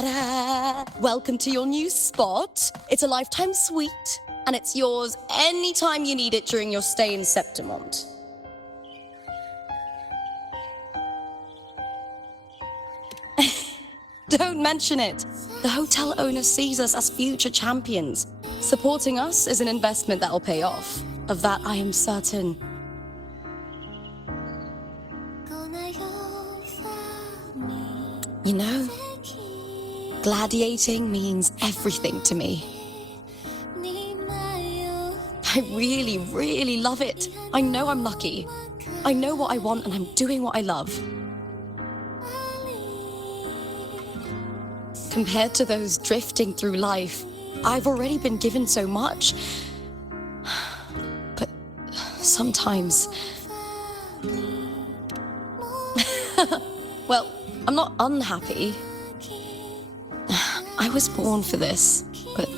Ta-da! Welcome to your new spot. It's a lifetime suite, and it's yours anytime you need it during your stay in Septimont. Don't mention it. The hotel owner sees us as future champions. Supporting us is an investment that'll pay off. Of that, I am certain. You know, gladiating means everything to me. I really, really love it. I know I'm lucky. I know what I want and I'm doing what I love. Compared to those drifting through life, I've already been given so much. But sometimes... Well, I'm not unhappy. I was born for this, but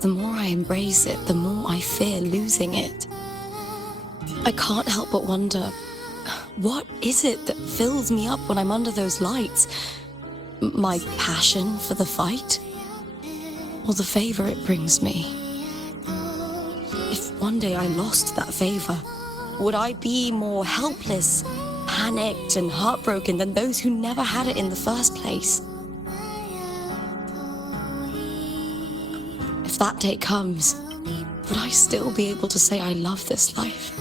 the more I embrace it, the more I fear losing it. I can't help but wonder, what is it that fills me up when I'm under those lights? My passion for the fight? Or the favor it brings me? If one day I lost that favor, would I be more helpless, panicked and heartbroken than those who never had it in the first place? If that day comes, would I still be able to say I love this life?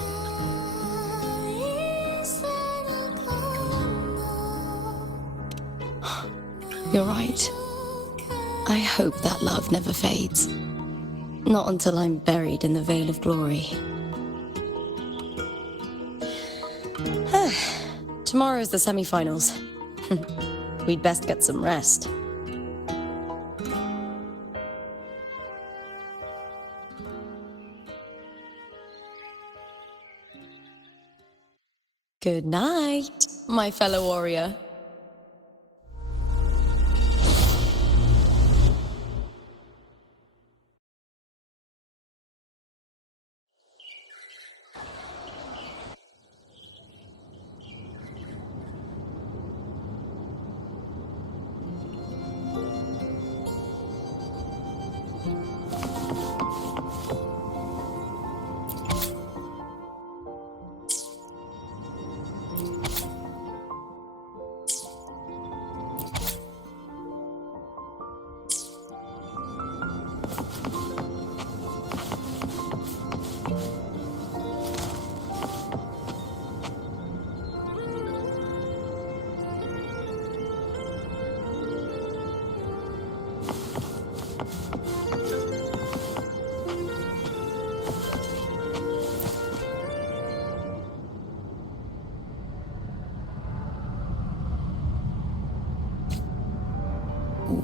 You're right. I hope that love never fades. Not until I'm buried in the veil of glory. Tomorrow's the semi-finals. We'd best get some rest. Good night, my fellow warrior.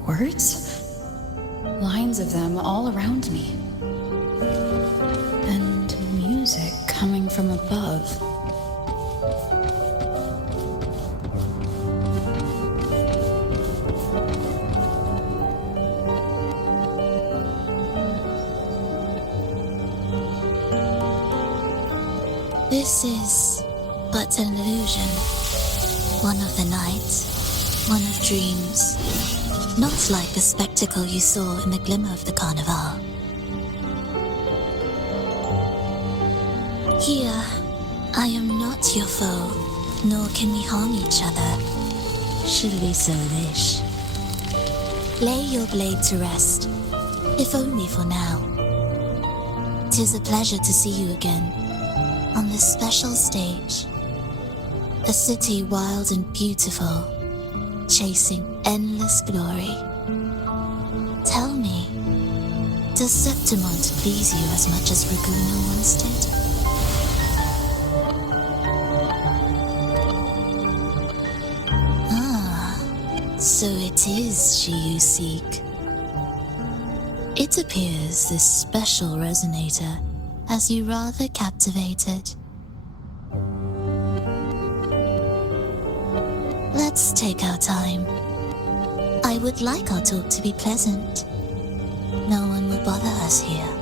Words? Lines of them all around me. And music coming from above. This is but an illusion. One of the night, one of dreams. Not like the spectacle you saw in the glimmer of the carnival. Here, I am not your foe, nor can we harm each other, should we so wish. Lay your blade to rest, if only for now. 'Tis a pleasure to see you again, on this special stage. A city wild and beautiful, chasing endless glory. Tell me, does Septimont please you as much as Raguno once did? Ah, so it is she you seek. It appears this special resonator has you rather captivated. Let's take our time. I would like our talk to be pleasant. No one will bother us here.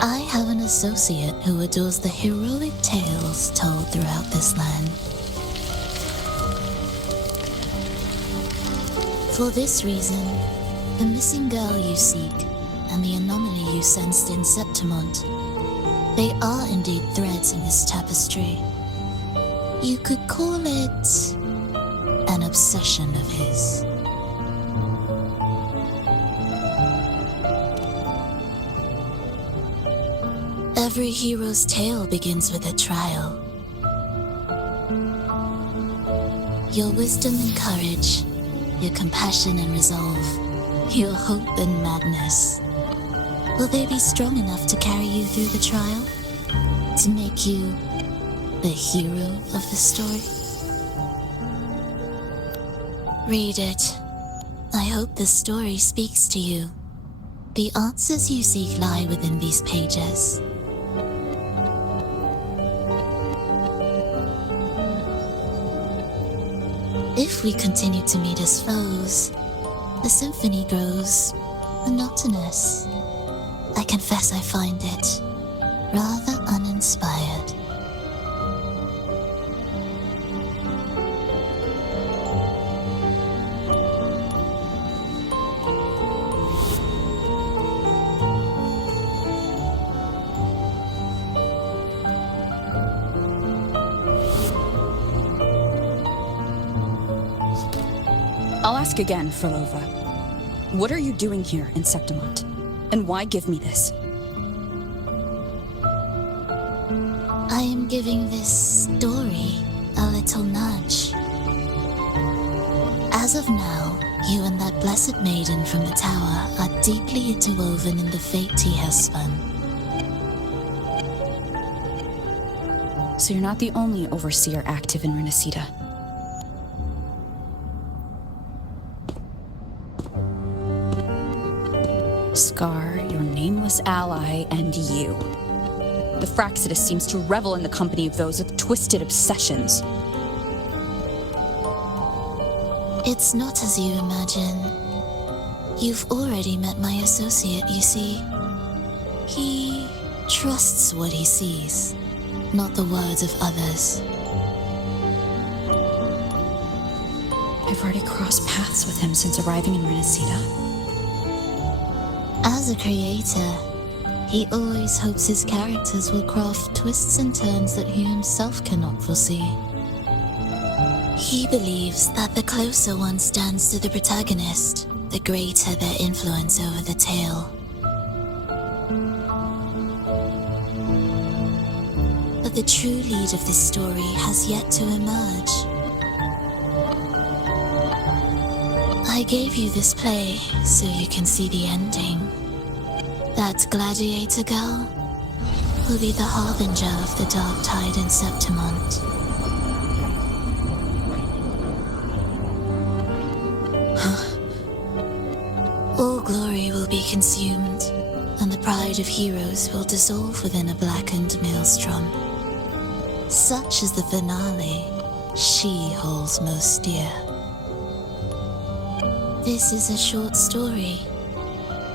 I have an associate who adores the heroic tales told throughout this land. For this reason, the missing girl you seek and the anomaly you sensed in Septimont, they are indeed threads in this tapestry. You could call it an obsession of his. Every hero's tale begins with a trial. Your wisdom and courage, your compassion and resolve, your hope and madness. Will they be strong enough to carry you through the trial? To make you the hero of the story? Read it. I hope the story speaks to you. The answers you seek lie within these pages. If we continue to meet as foes, the symphony grows monotonous. I confess I find it rather uninspired. I'll ask again, Frolova. What are you doing here in Septimont? And why give me this? I am giving this story a little nudge. As of now, you and that blessed maiden from the tower are deeply interwoven in the fate he has spun. So you're not the only overseer active in Renacida. Scar, your nameless ally, and you. The Fraxidus seems to revel in the company of those with twisted obsessions. It's not as you imagine. You've already met my associate, you see. He trusts what he sees, not the words of others. I've already crossed paths with him since arriving in Renacida. As a creator, he always hopes his characters will craft twists and turns that he himself cannot foresee. He believes that the closer one stands to the protagonist, the greater their influence over the tale. But the true lead of this story has yet to emerge. I gave you this play so you can see the ending. That gladiator girl will be the harbinger of the dark tide in Septimont. All glory will be consumed, and the pride of heroes will dissolve within a blackened maelstrom. Such is the finale she holds most dear. This is a short story,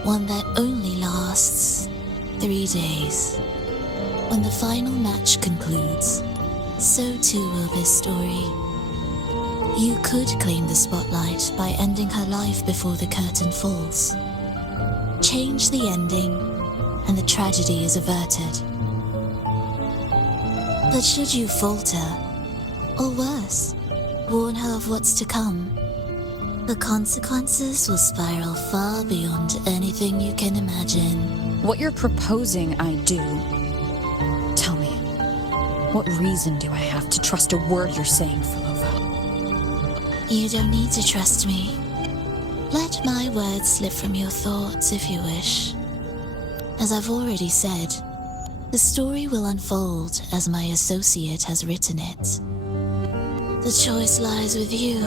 one that only lasts 3 days. When the final match concludes, so too will this story. You could claim the spotlight by ending her life before the curtain falls. Change the ending, and the tragedy is averted. But should you falter, or worse, warn her of what's to come, the consequences will spiral far beyond anything you can imagine. What you're proposing I do. Tell me, what reason do I have to trust a word you're saying, Frolova? You don't need to trust me. Let my words slip from your thoughts if you wish. As I've already said, the story will unfold as my associate has written it. The choice lies with you.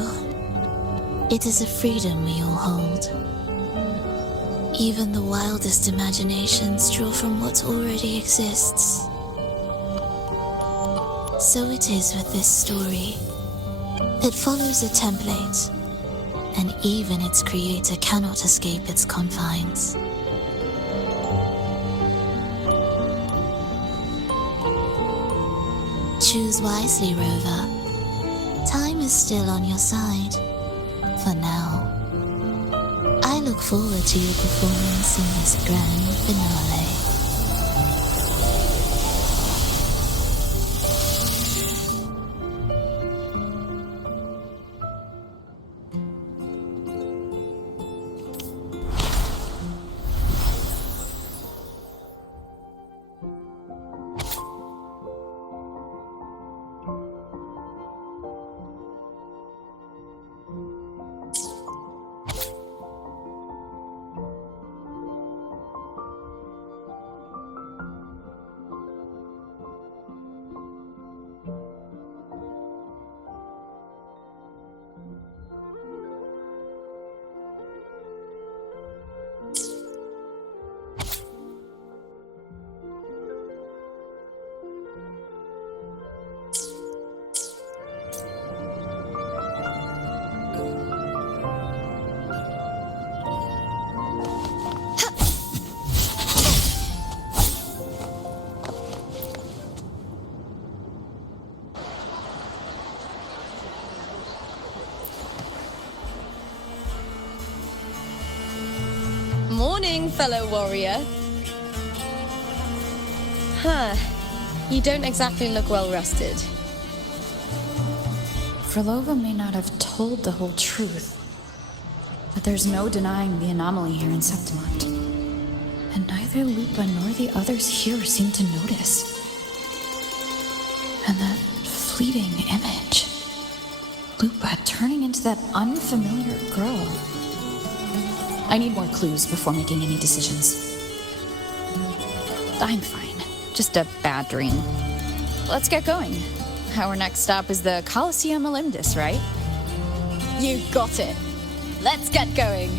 It is a freedom we all hold. Even the wildest imaginations draw from what already exists. So it is with this story. It follows a template, and even its creator cannot escape its confines. Choose wisely, Rover. Time is still on your side. For now. forward to your performance in this grand finale. Morning, fellow warrior. You don't exactly look well rested. Frolova may not have told the whole truth, but there's no denying the anomaly here in Septimont. And neither Lupa nor the others here seem to notice. And that fleeting image. Lupa turning into that unfamiliar girl. I need more clues before making any decisions. I'm fine. Just a bad dream. Let's get going. Our next stop is the Colosseum Olympus, right? You got it. Let's get going.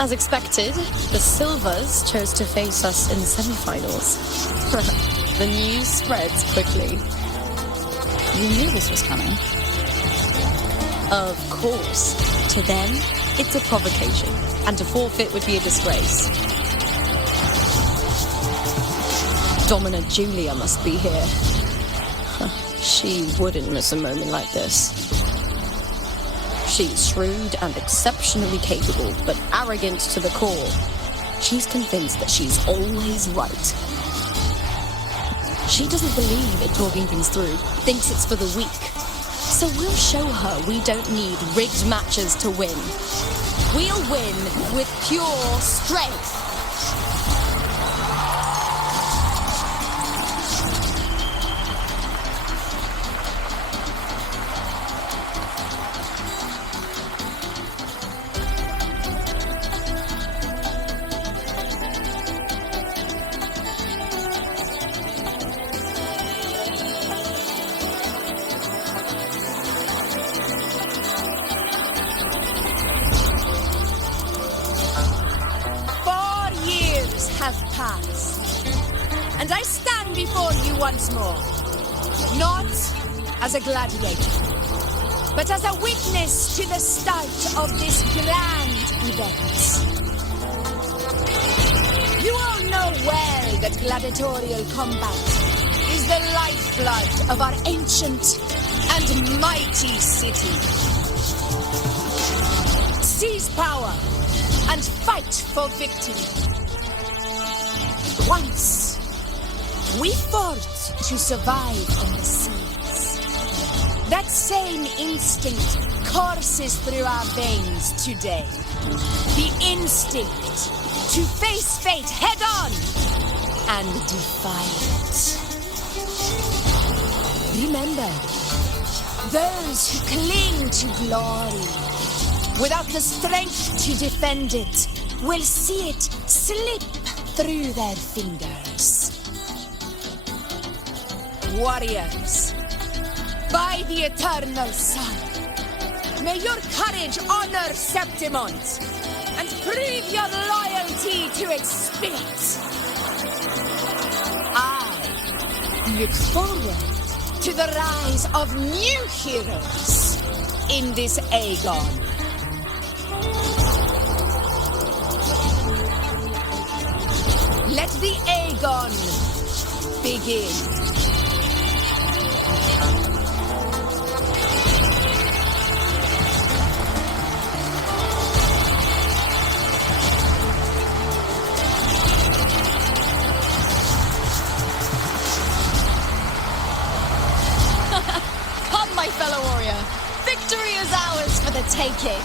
As expected, the Silvers chose to face us in the semi-finals. The news spreads quickly. You knew this was coming. Of course. To them, it's a provocation, and to forfeit would be a disgrace. Dominant Julia must be here. She wouldn't miss a moment like this. She's shrewd and exceptionally capable, but arrogant to the core. She's convinced that she's always right. She doesn't believe in talking things through, thinks it's for the weak. So we'll show her we don't need rigged matches to win. We'll win with pure strength. Have passed, and I stand before you once more, not as a gladiator, but as a witness to the start of this grand event. You all know well that gladiatorial combat is the lifeblood of our ancient and mighty city. Seize power and fight for victory. Once, we fought to survive on the seas. That same instinct courses through our veins today. The instinct to face fate head on and defy it. Remember, those who cling to glory without the strength to defend it will see it slip through their fingers. Warriors, by the eternal sun, may your courage honor Septimont and prove your loyalty to its spirit. I look forward to the rise of new heroes in this Aegon. Let the Aegon begin. Come, my fellow warrior. Victory is ours for the taking.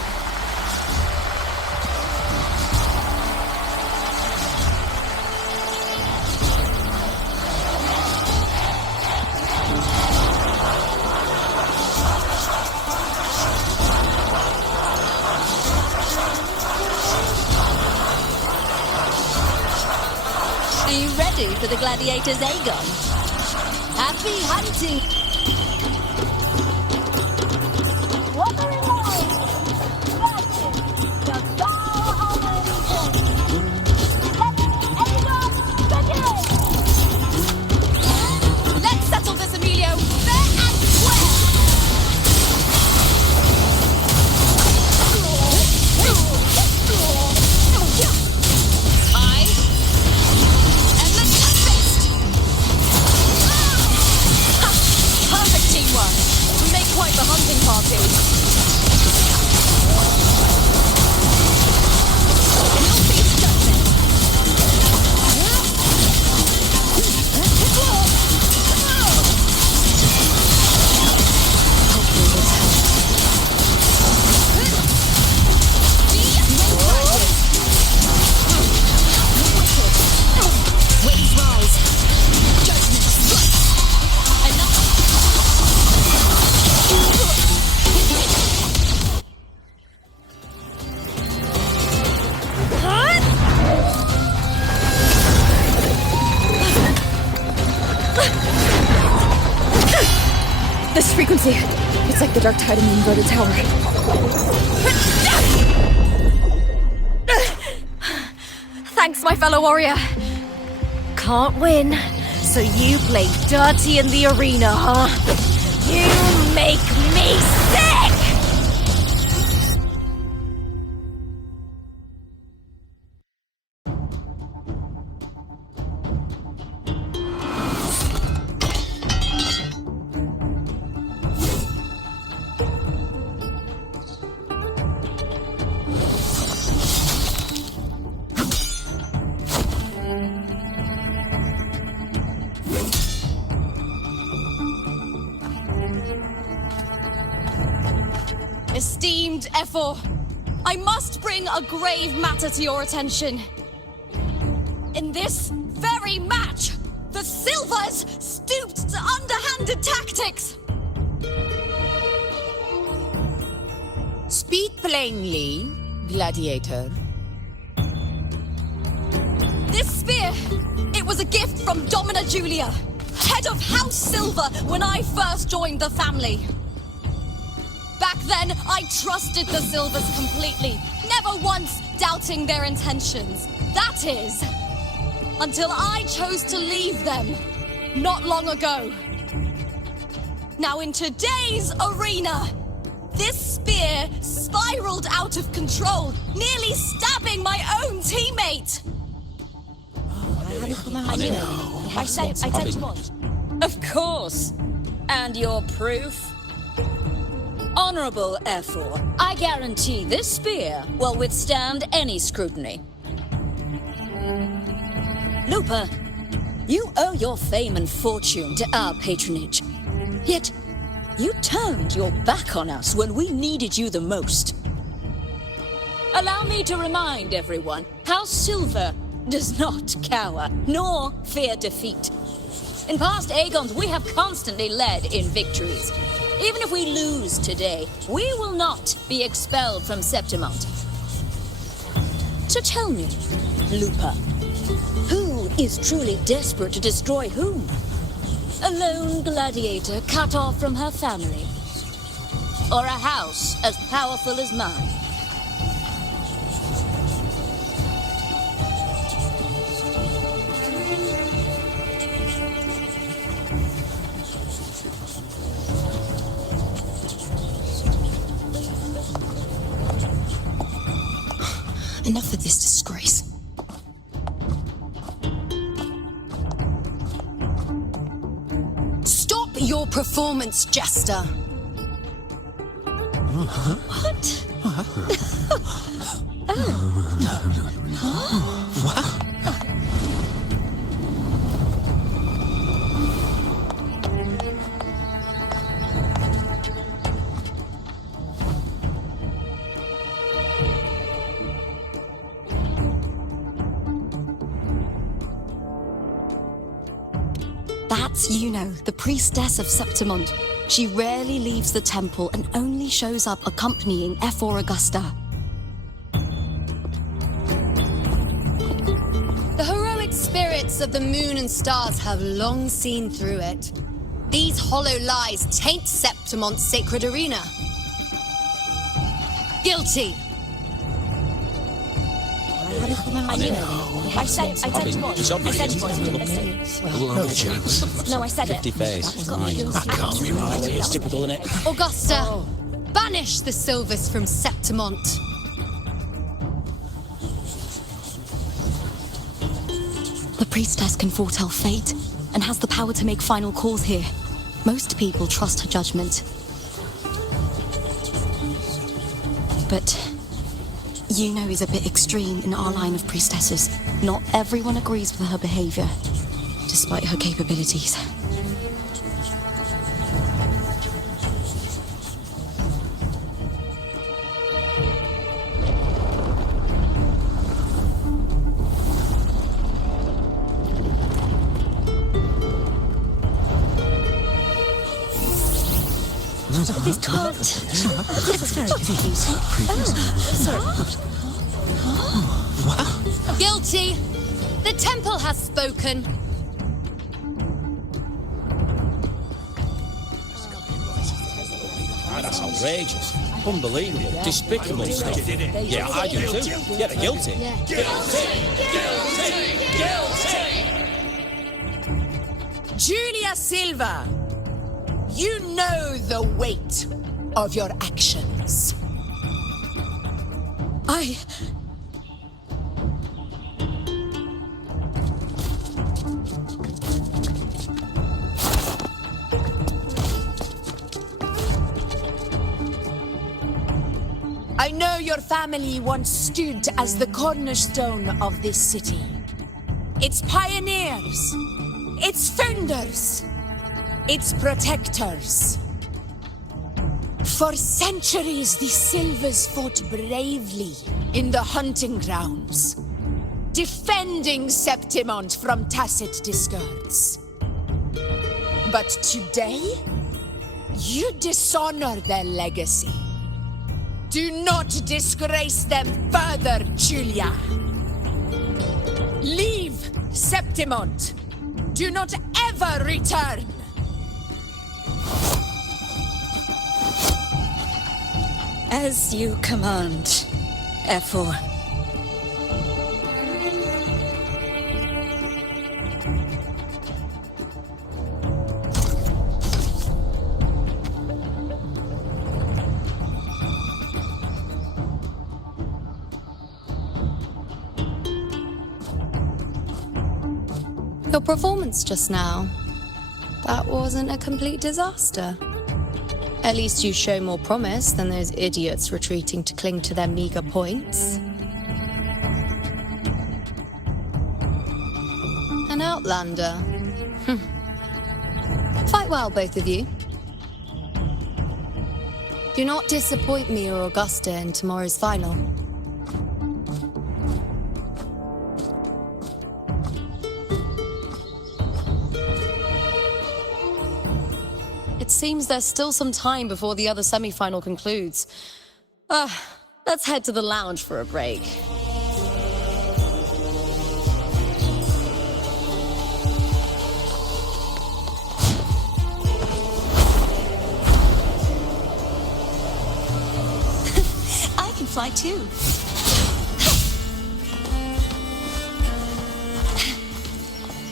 Are you ready for the gladiators, Aegon? Happy hunting! Let's settle this, Emilio, fair and square! I am the toughest! Perfect teamwork! We make quite the hunting party. You'll face judgment. Winds rise. Judgment strikes. This frequency, it's like the dark tide in the inverted tower. Thanks, my fellow warrior. Can't win, so you play dirty in the arena, huh? You make me sick! Esteemed Ephor, I must bring a grave matter to your attention. In this very match, the Silvers stooped to underhanded tactics. Speak plainly, gladiator. This spear, it was a gift from Domina Julia, head of House Silver when I first joined the family. Back then, I trusted the Silvers completely, never once doubting their intentions. That is, until I chose to leave them, not long ago. Now in today's arena, this spear spiraled out of control, nearly stabbing my own teammate. I said what? Of course. And your proof? Honorable Ephor, I guarantee this spear will withstand any scrutiny. Lupa, you owe your fame and fortune to our patronage. Yet, you turned your back on us when we needed you the most. Allow me to remind everyone, House Silver does not cower, nor fear defeat. In past Aegons, we have constantly led in victories. Even if we lose today, we will not be expelled from Septimont. So tell me, Lupa, who is truly desperate to destroy whom? A lone gladiator cut off from her family? Or a house as powerful as mine? Enough of this disgrace. Stop your performance, Jester! What? That's Yuno, the priestess of Septimont. She rarely leaves the temple and only shows up accompanying Ephor Augusta. The heroic spirits of the moon and stars have long seen through it. These hollow lies taint Septimont's sacred arena. Guilty! I said what? No chance. No, I said it. 50 face. That can't be right. It's typical, isn't it? Augusta, banish the Silvers from Septimont. The priestess can foretell fate and has the power to make final calls here. Most people trust her judgment. But Yuno is a bit extreme in our line of priestesses. Not everyone agrees with her behavior, despite her capabilities. This can't. This is very confusing. Guilty! The temple has spoken. That's outrageous. Unbelievable. Despicable stuff. Yeah, I do too. Yeah, they're guilty. Julia Silva, you know the weight of your actions. I know your family once stood as the cornerstone of this city. Its pioneers, its founders, its protectors. For centuries, the Silvers fought bravely in the hunting grounds, defending Septimont from tacit discords. But today, you dishonor their legacy. Do not disgrace them further, Julia. Leave Septimont. Do not ever return. As you command, Ephor. Your performance just now, that wasn't a complete disaster. At least you show more promise than those idiots retreating to cling to their meager points. An outlander. Fight well, both of you. Do not disappoint me or Augusta in tomorrow's final. It seems there's still some time before the other semi-final concludes. Let's head to the lounge for a break. I can fly too.